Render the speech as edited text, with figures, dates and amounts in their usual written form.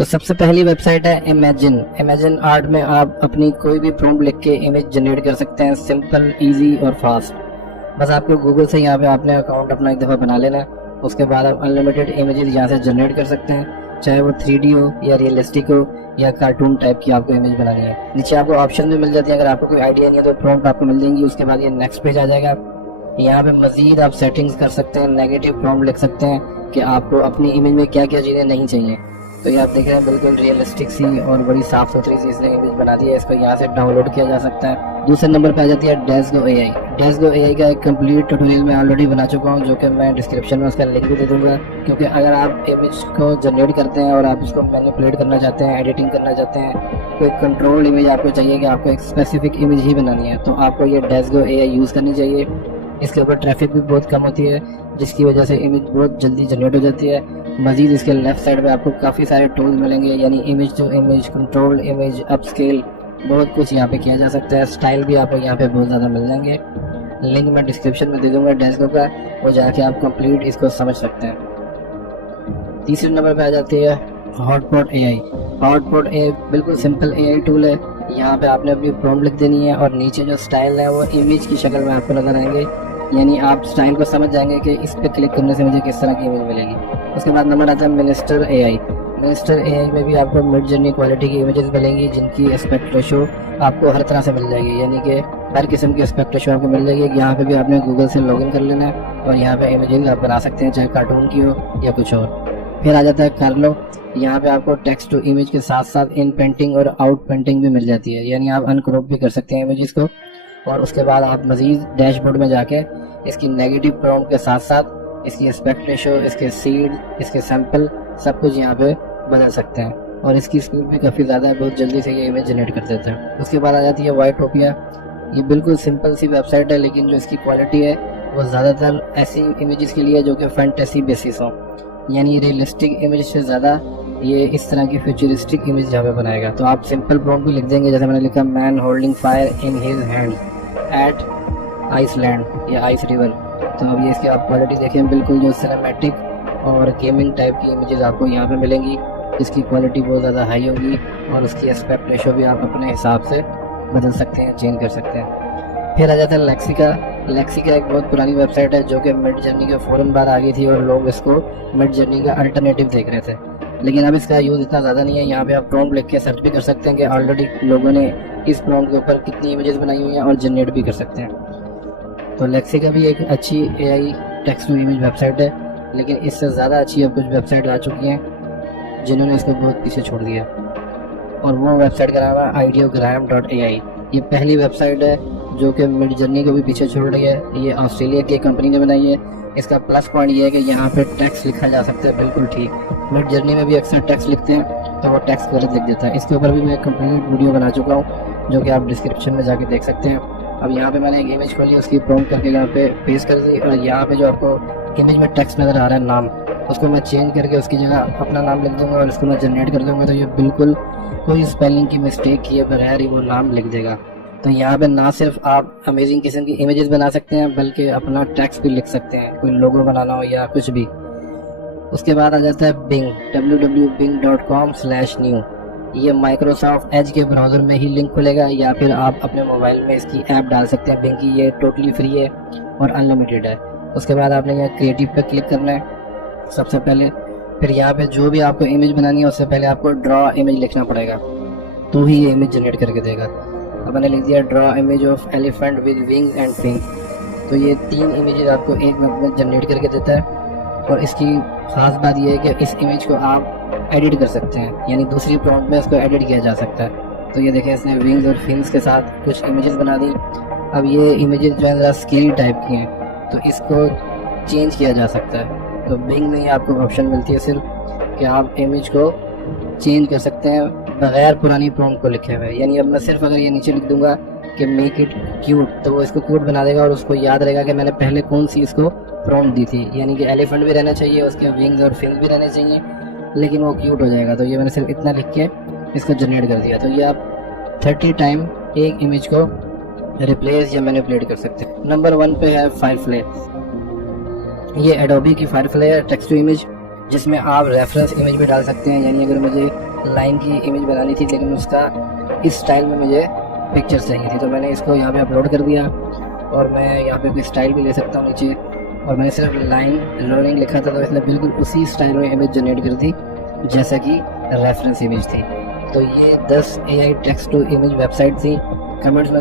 तो सबसे पहली वेबसाइट है इमेजिन। इमेजिन आर्ट में आप अपनी कोई भी प्रॉम्प्ट लिख के इमेज जनरेट कर सकते हैं, सिंपल, इजी और फास्ट। बस आपको गूगल से यहाँ पे आपने अकाउंट अपना एक दफ़ा बना लेना है। उसके बाद आप अनलिमिटेड इमेजेस यहाँ से जनरेट कर सकते हैं, चाहे वो 3D हो या रियलिस्टिक हो या कार्टून टाइप की आपको इमेज बनानी है। नीचे आपको ऑप्शन भी मिल जाती है, अगर आपको कोई आइडिया नहीं है तो प्रॉम्प्ट आपको मिल जाएंगी। उसके बाद ये नेक्स्ट पेज आ जाएगा। यहाँ पे मजीद आप सेटिंग्स कर सकते हैं, नेगेटिव प्रॉम्प्ट लिख सकते हैं कि आपको अपनी इमेज में क्या क्या चीज़ें नहीं चाहिए। तो ये आप देख रहे हैं बिल्कुल रियलिस्टिक सी और बड़ी साफ सुथरी सी इसने इमेज बना दी है। इसको यहाँ से डाउनलोड किया जा सकता है। दूसरे नंबर पे आ जाती है डेस्गो AI। डेस्गो AI का एक कंप्लीट ट्यूटोरियल मैं ऑलरेडी बना चुका हूँ, जो कि मैं डिस्क्रिप्शन में उसका लिंक भी दे दूंगा। क्योंकि अगर आप इमेज को जनरेट करते हैं और आप उसको मैनिपुलेट करना चाहते हैं, एडिटिंग करना चाहते हैं, कोई कंट्रोल इमेज आपको चाहिए कि आपको एक स्पेसिफिक इमेज ही बनानी है, तो आपको ये डेस्गो AI यूज़ करनी चाहिए। इसके ऊपर ट्रैफिक भी बहुत कम होती है, जिसकी वजह से इमेज बहुत जल्दी जनरेट हो जाती है। मजीद इसके लेफ्ट साइड में आपको काफ़ी सारे टूल्स मिलेंगे, यानी image to image, control image, upscale, बहुत कुछ यहाँ पे किया जा सकता है। स्टाइल भी आपको यहाँ पे बहुत ज़्यादा मिल जाएंगे। लिंक मैं डिस्क्रिप्शन में दे दूँगा डेस्गो का, वो जाके आप कंप्लीट इसको समझ सकते हैं। तीसरे नंबर पे आ जाती है हॉटपॉट AI। हॉटपॉट AI बिल्कुल सिंपल AI टूल है। यहाँ पे आपने अपनी प्रॉम्प्ट लिख देनी है और नीचे जो स्टाइल है वो इमेज की शक्ल में आपको नजर आएंगे, यानी आप स्टाइल को समझ जाएंगे कि इस पे क्लिक करने से मुझे किस तरह की इमेज मिलेगी। उसके बाद नंबर आता है मिनिस्टर AI। मिनिस्टर AI में भी आपको मिड जर्नी क्वालिटी की इमेजेस मिलेंगी, जिनकी एस्पेक्ट रेशो आपको हर तरह से मिल जाएगी, यानी कि हर किस्म की एस्पेक्ट रेशो आपको मिल जाएगी। यहाँ पे भी आपने गूगल से लॉगिन कर लेना है और यहाँ पे इमेजेस आप बना सकते हैं, चाहे कार्टून की हो या कुछ और। फिर आ जाता है कार्लो। यहाँ पे आपको टेक्स्ट टू इमेज के साथ साथ इन पेंटिंग और आउट पेंटिंग भी मिल जाती है, यानी आप अनक्रॉप भी कर सकते हैं इमेजेस को। और उसके बाद आप मजीद डैशबोर्ड में जाके इसकी नेगेटिव प्रॉम्प्ट के साथ साथ इसकी एस्पेक्ट रेशो, इसके सीड, इसके सैंपल, सब कुछ यहाँ पे बदल सकते हैं। और इसकी स्पीड भी काफ़ी ज़्यादा है, बहुत जल्दी से ये इमेज जनरेट कर देता है। उसके बाद आ जाती है वाइटोपिया। ये बिल्कुल सिंपल सी वेबसाइट है, लेकिन जो इसकी क्वालिटी है वो ज़्यादातर ऐसी इमेजेस के लिए जो कि फैंटेसी बेसिस हो, यानी रियलिस्टिक इमेज से ज़्यादा ये इस तरह की फ्यूचरिस्टिक इमेज यहाँ पे बनाएगा। तो आप सिंपल प्रॉम्प्ट भी लिख देंगे, जैसे मैंने लिखा man holding fire in his hand at Iceland या आइस रिवर। तो अब ये इसकी आप क्वालिटी देखें, बिल्कुल जो सिनेमैटिक और गेमिंग टाइप की इमेजेस आपको यहाँ पे मिलेंगी। इसकी क्वालिटी बहुत ज़्यादा हाई होगी और उसकी एस्पेक्ट रेशो भी आप अपने हिसाब से बदल सकते हैं, चेंज कर सकते हैं। फिर आ जाता है लेक्सिका। लेक्सिका एक बहुत पुरानी वेबसाइट है, जो कि मिड जर्नी के फ़ौरन बाद आ गई थी और लोग इसको मिड जर्नी का अल्टरनेटिव देख रहे थे, लेकिन अब इसका यूज़ इतना ज़्यादा नहीं है। यहाँ पे आप प्रॉम्प्ट लिख के सर्च भी कर सकते हैं कि ऑलरेडी लोगों ने इस प्रॉम्प्ट के ऊपर कितनी इमेजेस बनाई हुई हैं, और जनरेट भी कर सकते हैं। तो लेक्सिका भी एक अच्छी AI text to image website है, लेकिन इससे ज़्यादा अच्छी अब कुछ वेबसाइट आ चुकी हैं जिन्होंने इसको बहुत पीछे छोड़ दिया, और वो वेबसाइट का नाम है ideogram.ai। ये पहली वेबसाइट है जो कि मिड जर्नी को भी पीछे छोड़ रही है। ये ऑस्ट्रेलिया की कंपनी ने बनाई है। इसका प्लस पॉइंट ये है कि यहाँ पे टेक्स्ट लिखा जा सकता है बिल्कुल ठीक। मिड जर्नी में भी अक्सर टेक्स्ट लिखते हैं तो वो टेक्स्ट गलत लिख देता है। इसके ऊपर भी मैं एक कंप्लीट वीडियो बना चुका हूँ, जो कि आप डिस्क्रिप्शन में जाके देख सकते हैं। अब यहाँ पे मैंने एक इमेज खोली, उसकी प्रॉम्प्ट करके यहाँ पे पेस्ट कर दी, और यहाँ पे जो आपको इमेज में टेक्स्ट नज़र आ रहा है नाम, उसको मैं चेंज करके उसकी जगह अपना नाम लिख दूंगा और इसको मैं जनरेट कर दूंगा। तो ये बिल्कुल कोई स्पेलिंग की मिस्टेक किए बगैर ही वो नाम लिख देगा। तो यहाँ पे ना सिर्फ आप अमेजिंग किस्म की इमेजेस बना सकते हैं, बल्कि अपना टेक्स्ट भी लिख सकते हैं, कोई लोगो बनाना हो या कुछ भी। उसके बाद आ जाता है बिंग, www.bing.com/new। ये माइक्रोसॉफ्ट एज के ब्राउज़र में ही लिंक खुलेगा, या फिर आप अपने मोबाइल में इसकी ऐप डाल सकते हैं बिंग की। ये टोटली फ्री है और अनलिमिटेड है। उसके बाद आपने यहाँ क्रिएटिव पे क्लिक करना है सबसे पहले। फिर यहाँ पे जो भी आपको इमेज बनानी है उससे पहले आपको ड्रॉ इमेज लिखना पड़ेगा, तो ही ये इमेज जनरेट करके देगा। अब मैंने लिख दिया draw image of elephant with wings and fins. तो ये 3 इमेजेस आपको एक मिनट में जनरेट करके देता है, और इसकी ख़ास बात यह है कि इस इमेज को आप एडिट कर सकते हैं, यानी दूसरी प्रॉम्प्ट में इसको एडिट किया जा सकता है। तो ये देखें, इसने विंग्स और फिन्स के साथ कुछ इमेजेस बना दी। अब ये इमेजेस जो है ज़रा स्केली टाइप की हैं, तो इसको चेंज किया जा सकता है। तो बिंग में ही आपको ऑप्शन मिलती है सिर्फ कि आप इमेज को चेंज कर सकते हैं बगैर पुरानी प्रॉम्प्ट को लिखे हुए। यानी अब मैं सिर्फ अगर ये नीचे लिख दूंगा कि मेक इट क्यूट, तो वो इसको क्यूट बना देगा और उसको याद रहेगा कि मैंने पहले कौन सी इसको प्रॉम्प्ट दी थी, यानी कि एलिफेंट भी रहना चाहिए, उसके विंग्स और फिन्स भी रहने चाहिए, लेकिन वो क्यूट हो जाएगा। तो ये मैंने सिर्फ इतना लिख के इसको जनरेट कर दिया। तो ये आप 30 टाइम एक इमेज को रिप्लेस या मैनिपुलेट कर सकते हैं। नंबर 1 पे है फायरफ्लाई। ये एडोबी की फायरफ्लाई है टेक्स्ट टू इमेज। जिसमें आप रेफरेंस इमेज भी डाल सकते हैं। यानी अगर मुझे लाइन की इमेज बनानी थी लेकिन उसका इस स्टाइल में मुझे पिक्चर चाहिए थी, तो मैंने इसको यहाँ पे अपलोड कर दिया और मैं यहाँ पे कोई स्टाइल भी ले सकता हूँ नीचे। और मैंने सिर्फ लाइन रोलिंग लिखा था तो इसने बिल्कुल उसी स्टाइल में इमेज जनरेट कर दी जैसा कि रेफरेंस इमेज थी। तो ये 10 AI text to image website थी। कमेंट्स में